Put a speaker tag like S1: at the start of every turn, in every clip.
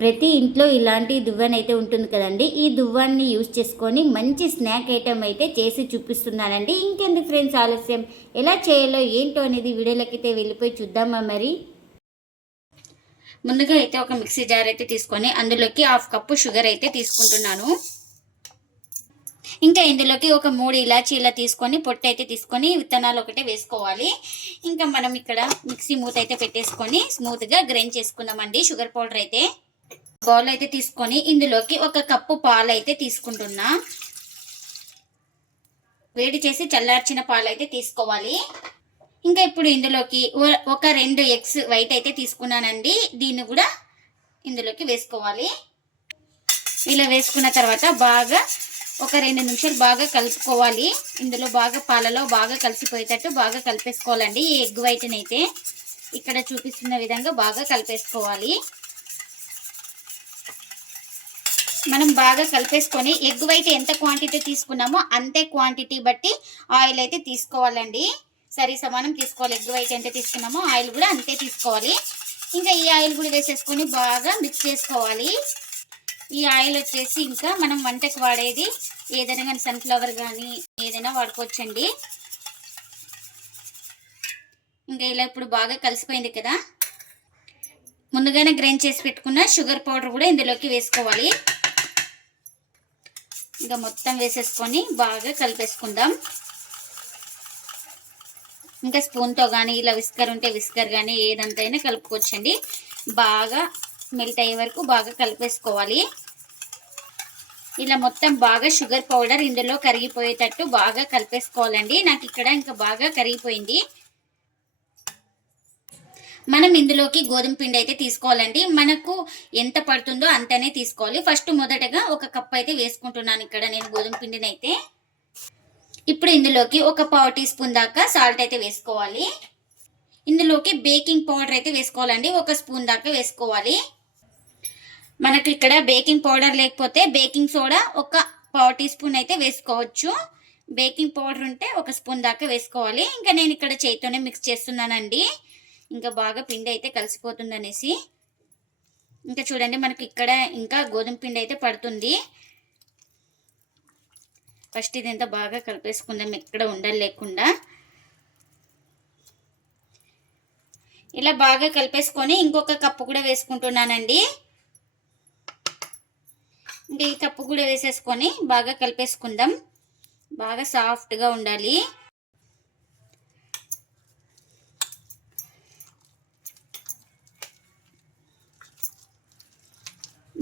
S1: ప్రతి ఇంట్లో ఇలాంటి దువ్వెన అయితే ఉంటుంది కదండి. ఈ దువ్వాన్ని యూజ్ చేసుకొని మంచి స్నాక్ ఐటెం అయితే చేసి చూపిస్తున్నానండి. ఇంకెందుకు ఫ్రెండ్స్ ఆలస్యం? ఎలా చేయాలో ఏంటో అనేది వీడియోలకైతే అయితే వెళ్ళిపోయి చూద్దామా మరి? ముందుగా అయితే ఒక మిక్సీ జార్ అయితే తీసుకొని అందులోకి హాఫ్ కప్పు షుగర్ అయితే తీసుకుంటున్నాను. ఇంకా ఇందులోకి ఒక మూడు ఇలాచీల తీసుకొని పొట్టు అయితే తీసుకొని విత్తనాలు ఒకటే వేసుకోవాలి. ఇంకా మనం ఇక్కడ మిక్సీ మూత అయితే పెట్టేసుకొని స్మూత్గా గ్రైండ్ చేసుకుందామండి షుగర్ పౌడర్ అయితే. బౌల్ అయితే తీసుకొని ఇందులోకి ఒక కప్పు పాలు అయితే తీసుకుంటున్నా. వేడి చేసి చల్లార్చిన పాలు అయితే తీసుకోవాలి. ఇంకా ఇప్పుడు ఇందులోకి ఒక రెండు ఎగ్స్ వైట్ అయితే తీసుకున్నానండి. దీన్ని కూడా ఇందులోకి వేసుకోవాలి. ఇలా వేసుకున్న తర్వాత బాగా ఒక రెండు నిమిషాలు బాగా కలుపుకోవాలి. ఇందులో బాగా పాలలో బాగా కలిసిపోయేటట్టు బాగా కలిపేసుకోవాలండి. ఈ ఎగ్ వైట్ని అయితే ఇక్కడ చూపిస్తున్న విధంగా బాగా కలిపేసుకోవాలి. మనం బాగా కలిపేసుకొని ఎగ్ వైట్ ఎంత క్వాంటిటీ తీసుకున్నామో అంతే క్వాంటిటీ బట్టి ఆయిల్ అయితే తీసుకోవాలండి. సరి సమానం తీసుకోవాలి. ఎగ్ వైట్ ఎంత తీసుకున్నామో ఆయిల్ కూడా అంతే తీసుకోవాలి. ఇంకా ఈ ఆయిల్ కూడా వేసేసుకొని బాగా మిక్స్ చేసుకోవాలి. ఈ ఆయిల్ వచ్చేసి ఇంకా మనం వంటకు వాడేది ఏదైనా కానీ సన్ఫ్లవర్ కానీ ఏదైనా వాడుకోవచ్చండి. ఇంకా ఇలా ఇప్పుడు బాగా కలిసిపోయింది కదా. ముందుగానే గ్రైండ్ చేసి పెట్టుకున్న షుగర్ పౌడర్ కూడా ఇందులోకి వేసుకోవాలి. ఇంకా మొత్తం వేసేసుకొని బాగా కలిపేసుకుందాం. ఇంకా స్పూన్తో కానీ ఇలా విస్కర్ ఉంటే విస్కర్ కానీ ఏదంతైనా కలుపుకోవచ్చండి. బాగా మెల్ట్ అయ్యే వరకు బాగా కలిపేసుకోవాలి. ఇలా మొత్తం బాగా షుగర్ పౌడర్ ఇందులో కరిగిపోయేటట్టు బాగా కలిపేసుకోవాలండి. నాకు ఇక్కడ ఇంకా బాగా కరిగిపోయింది. మనం ఇందులోకి గోధుమ పిండి అయితే తీసుకోవాలండి. మనకు ఎంత పడుతుందో అంతనే తీసుకోవాలి. ఫస్ట్ మొదటగా ఒక కప్ అయితే వేసుకుంటున్నాను ఇక్కడ నేను గోధుమ పిండిని అయితే. ఇప్పుడు ఇందులోకి ఒక పావు టీ స్పూన్ దాకా సాల్ట్ అయితే వేసుకోవాలి. ఇందులోకి బేకింగ్ పౌడర్ అయితే వేసుకోవాలండి. ఒక స్పూన్ దాకా వేసుకోవాలి. మనకు ఇక్కడ బేకింగ్ పౌడర్ లేకపోతే బేకింగ్ సోడా ఒక పావు టీ స్పూన్ అయితే వేసుకోవచ్చు. బేకింగ్ పౌడర్ ఉంటే ఒక స్పూన్ దాకా వేసుకోవాలి. ఇంకా నేను ఇక్కడ చేతితోనే మిక్స్ చేస్తున్నానండి. ఇంకా బాగా పిండి అయితే కలిసిపోతుంది అనేసి ఇంకా చూడండి మనకి ఇక్కడ ఇంకా గోధుమ పిండి అయితే పడుతుంది. ఫస్ట్ ఇదంతా బాగా కలిపేసుకుందాం ఎక్కడ ఉండలు లేకుండా. ఇలా బాగా కలిపేసుకొని ఇంకొక కప్పు కూడా వేసుకుంటున్నానండి. ఇంకా ఈ కప్పు కూడా వేసేసుకొని బాగా కలిపేసుకుందాం. బాగా సాఫ్ట్గా ఉండాలి.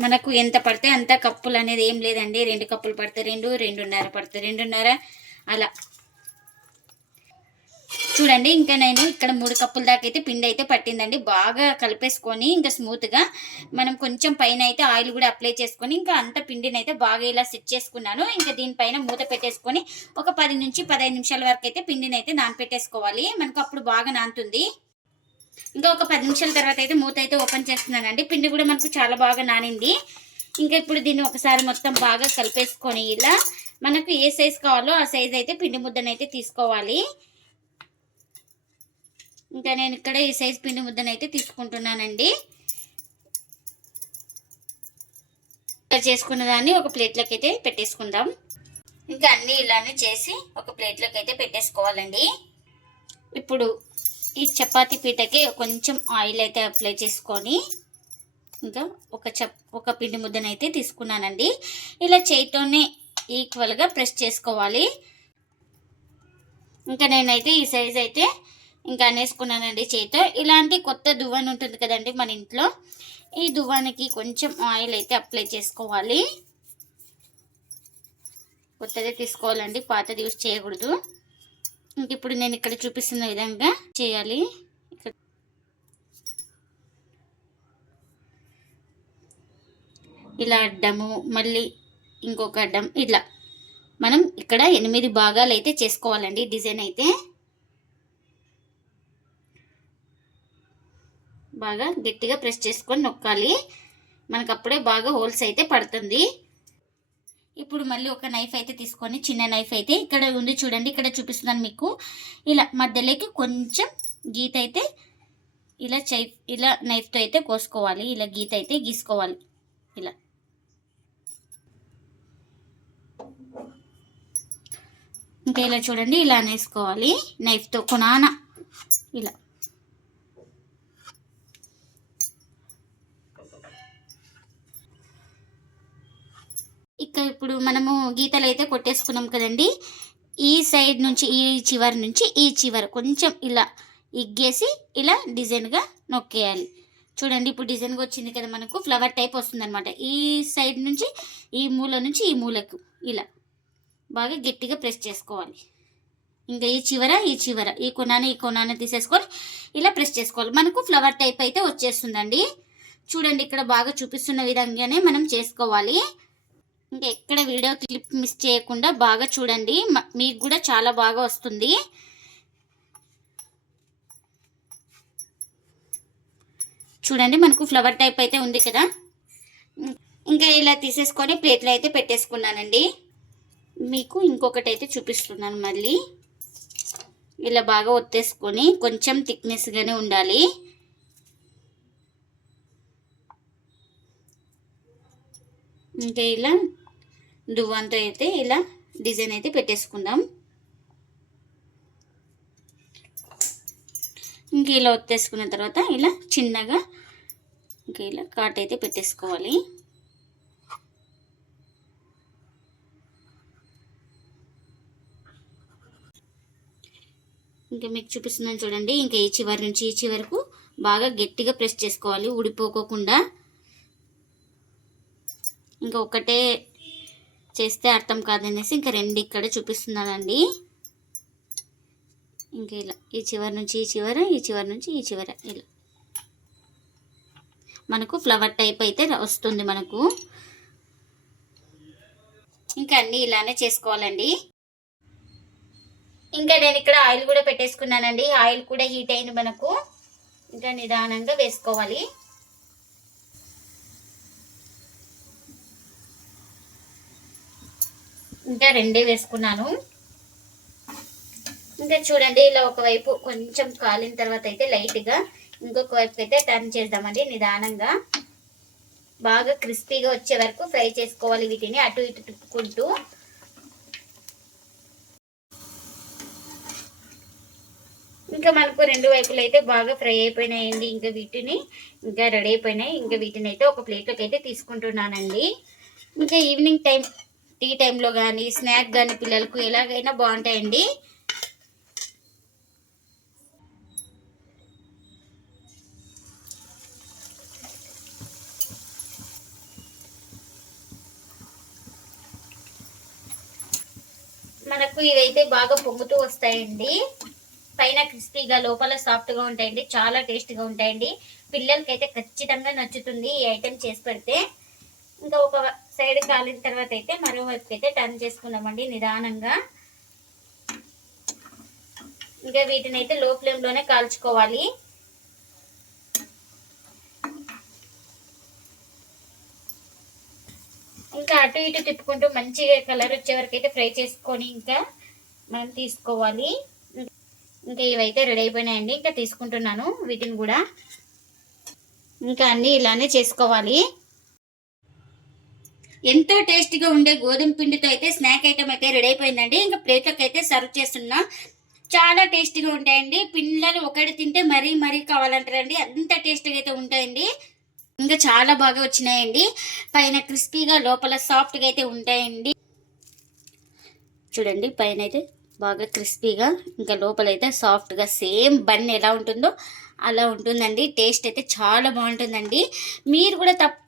S1: మనకు ఎంత పడితే అంత కప్పులు అనేది ఏం లేదండి. రెండు కప్పులు పడితే రెండు రెండున్నర పడితే రెండున్నర అలా. చూడండి ఇంకా నేను ఇక్కడ మూడు కప్పుల దాకా అయితే పిండి అయితే పట్టిందండి. బాగా కలిపేసుకొని ఇంకా స్మూత్గా మనం కొంచెం పైన అయితే ఆయిల్ కూడా అప్లై చేసుకొని ఇంకా అంత పిండిని అయితే బాగా ఇలా సెట్ చేసుకున్నాను. ఇంకా దీనిపైన మూత పెట్టేసుకొని ఒక పది నుంచి పదహైదు నిమిషాల వరకు అయితే పిండిని అయితే నానపెట్టేసుకోవాలి. మనకు అప్పుడు బాగా నానుతుంది. ఇంకా ఒక పది నిమిషాల తర్వాత అయితే మూత అయితే ఓపెన్ చేస్తున్నానండి. పిండి కూడా మనకు చాలా బాగా నానింది. ఇంకా ఇప్పుడు దీన్ని ఒకసారి మొత్తం బాగా కలిపేసుకొని ఇలా మనకు ఏ సైజ్ కావాలో ఆ సైజ్ అయితే పిండి ముద్దనైతే అయితే తీసుకోవాలి. ఇంకా నేను ఇక్కడ ఈ సైజ్ పిండి ముద్దనైతే అయితే తీసుకుంటున్నానండి. ఇలా చేసుకున్న దాన్ని ఒక ప్లేట్లోకి అయితే పెట్టేసుకుందాం. ఇంకా అన్నీ ఇలానే చేసి ఒక ప్లేట్లోకి అయితే పెట్టేసుకోవాలండి. ఇప్పుడు ఈ చపాతి పీటకి కొంచెం ఆయిల్ అయితే అప్లై చేసుకొని ఇంకా ఒక చప్ ఒక పిండి ముద్దనైతే తీసుకున్నానండి. ఇలా చేయితోనే ఈక్వల్గా ప్రెస్ చేసుకోవాలి. ఇంకా నేనైతే ఈ సైజ్ అయితే ఇంకా అనేసుకున్నానండి చేతితో ఇలాంటి కొత్త దువ్వన ఉంటుంది కదండి మన ఇంట్లో ఈ దువ్వానికి కొంచెం ఆయిల్ అయితే అప్లై చేసుకోవాలి. కొత్తదే తీసుకోవాలండి పాతది యూస్ చేయకూడదు. ఇంక ఇప్పుడు నేను ఇక్కడ చూపిస్తున్న విధంగా చేయాలి. ఇక్కడ ఇలా అడ్డము మళ్ళీ ఇంకొక అడ్డం ఇట్లా. మనం ఇక్కడ ఎనిమిది భాగాలు అయితే చేసుకోవాలండి డిజైన్ అయితే. బాగా గట్టిగా ప్రెస్ చేసుకొని నొక్కాలి. మనకు అప్పుడే బాగా హోల్స్ అయితే పడుతుంది. ఇప్పుడు మళ్ళీ ఒక నైఫ్ అయితే తీసుకొని చిన్న నైఫ్ అయితే ఇక్కడ ఉంది చూడండి ఇక్కడ చూపిస్తున్నాను మీకు. ఇలా మధ్యలోకి కొంచెం గీత అయితే ఇలా చై ఇలా నైఫ్తో అయితే కోసుకోవాలి ఇలా గీత అయితే గీసుకోవాలి. ఇలా. ఇంకా ఇలా చూడండి ఇలా అనేసుకోవాలి నైఫ్తో కొనాన. ఇలా. ఇక ఇప్పుడు మనము గీతలు అయితే కొట్టేసుకున్నాం కదండి. ఈ సైడ్ నుంచి ఈ చివరి నుంచి ఈ చివరి కొంచెం ఇలా ఇగ్గేసి ఇలా డిజైన్గా నొక్కేయాలి. చూడండి ఇప్పుడు డిజైన్గా వచ్చింది కదా మనకు ఫ్లవర్ టైప్ వస్తుంది అనమాట ఈ సైడ్ నుంచి ఈ మూల నుంచి ఈ మూలకు ఇలా బాగా గట్టిగా ప్రెస్ చేసుకోవాలి. ఇంకా ఈ చివర ఈ చివర ఈ కొనాన ఈ కొనాన తీసేసుకొని ఇలా ప్రెస్ చేసుకోవాలి. మనకు ఫ్లవర్ టైప్ అయితే వచ్చేస్తుందండి. చూడండి ఇక్కడ బాగా చూపిస్తున్న విధంగానే మనం చేసుకోవాలి. ఇంకా ఎక్కడ వీడియో క్లిప్ మిస్ చేయకుండా బాగా చూడండి. మీకు కూడా చాలా బాగా వస్తుంది. చూడండి మనకు ఫ్లవర్ టైప్ అయితే ఉంది కదా. ఇంకా ఇలా తీసేసుకొని ప్లేట్లో అయితే పెట్టేసుకున్నానండి. మీకు ఇంకొకటి అయితే చూపిస్తున్నాను మళ్ళీ. ఇలా బాగా ఒత్తేసుకొని కొంచెం థిక్నెస్గానే ఉండాలి. ఇంకా ఇలా దువ్వంతో అయితే ఇలా డిజైన్ అయితే పెట్టేసుకుందాం. ఇంక ఇలా ఒత్తేసుకున్న తర్వాత ఇలా చిన్నగా ఇంక ఇలా కాట్ అయితే పెట్టేసుకోవాలి. ఇంకా మీకు చూపిస్తున్నాను చూడండి ఇంకా ఈ చివరి నుంచి ఈ చివరకు బాగా గట్టిగా ప్రెస్ చేసుకోవాలి ఊడిపోకోకుండా. ఇంకా ఒకటే చేస్తే అర్థం కాదనేసి ఇంకా రెండు ఇక్కడ చూపిస్తున్నానండి. ఇంకా ఇలా ఈ చివరి నుంచి ఈ చివర ఈ చివరి నుంచి ఈ చివర ఇలా. మనకు ఫ్లవర్ టైప్ అయితే వస్తుంది మనకు. ఇంకా అన్నీ ఇలానే చేసుకోవాలండి. ఇంకా నేను ఇక్కడ ఆయిల్ కూడా పెట్టేసుకున్నానండి. ఆయిల్ కూడా హీట్ అయింది మనకు. ఇంకా నిదానంగా వేసుకోవాలి. ఇంకా రెండే వేసుకున్నాను. ఇంకా చూడండి ఇలా ఒకవైపు కొంచెం కాలిన తర్వాత అయితే లైట్గా ఇంకొక వైపు అయితే టర్న్ చేద్దామండి నిదానంగా. బాగా క్రిస్పీగా వచ్చే వరకు ఫ్రై చేసుకోవాలి వీటిని అటు ఇటు తిప్పుకుంటూ. ఇంకా మనకు రెండు వైపులు అయితే బాగా ఫ్రై అయిపోయినాయండి. ఇంకా వీటిని ఇంకా రెడీ అయిపోయినాయి. ఇంకా వీటిని అయితే ఒక ప్లేట్లోకి అయితే తీసుకుంటున్నానండి. ఇంకా ఈవినింగ్ టైం టీ టైంలో కానీ స్నాక్ కానీ పిల్లలకు ఎలాగైనా బాగుంటాయండి. మనకు ఇవైతే బాగా పొంగుతూ వస్తాయండి. పైన క్రిస్పీగా లోపల సాఫ్ట్గా ఉంటాయండి. చాలా టేస్ట్గా ఉంటాయండి. పిల్లలకైతే ఖచ్చితంగా నచ్చుతుంది ఈ ఐటెం చేసి పెడితే. ఇంకా ఒక సైడ్ కాలిన తర్వాత అయితే మరోవైపుకి అయితే టర్న్ చేసుకున్నామండి నిదానంగా. ఇంకా వీటిని అయితే లో ఫ్లేమ్లోనే కాల్చుకోవాలి. ఇంకా అటు ఇటు తిప్పుకుంటూ మంచిగా కలర్ వచ్చే వరకు అయితే ఫ్రై చేసుకొని ఇంకా మనం తీసుకోవాలి. ఇంకా ఇవైతే రెడీ అయిపోయినాయండి. ఇంకా తీసుకుంటున్నాను వీటిని కూడా. ఇంకా అన్నీ ఇలానే చేసుకోవాలి. ఎంతో టేస్టీగా ఉండే గోధుమ పిండితో అయితే స్నాక్ ఐటమ్ అయితే రెడీ అయిపోయిందండి. ఇంకా ప్లేట్లకు అయితే సర్వ్ చేస్తున్నాం. చాలా టేస్టీగా ఉంటాయండి. పిల్లలు ఒకటి తింటే మరీ మరీ కావాలంటారండి. అంత టేస్టీగా అయితే ఉంటాయండి. ఇంకా చాలా బాగా వచ్చినాయండి. పైన క్రిస్పీగా లోపల సాఫ్ట్గా అయితే ఉంటాయండి. చూడండి పైన అయితే బాగా క్రిస్పీగా ఇంకా లోపల అయితే సాఫ్ట్గా సేమ్ బన్ ఎలా ఉంటుందో అలా ఉంటుందండి. టేస్ట్ అయితే చాలా బాగుంటుందండి. మీరు కూడా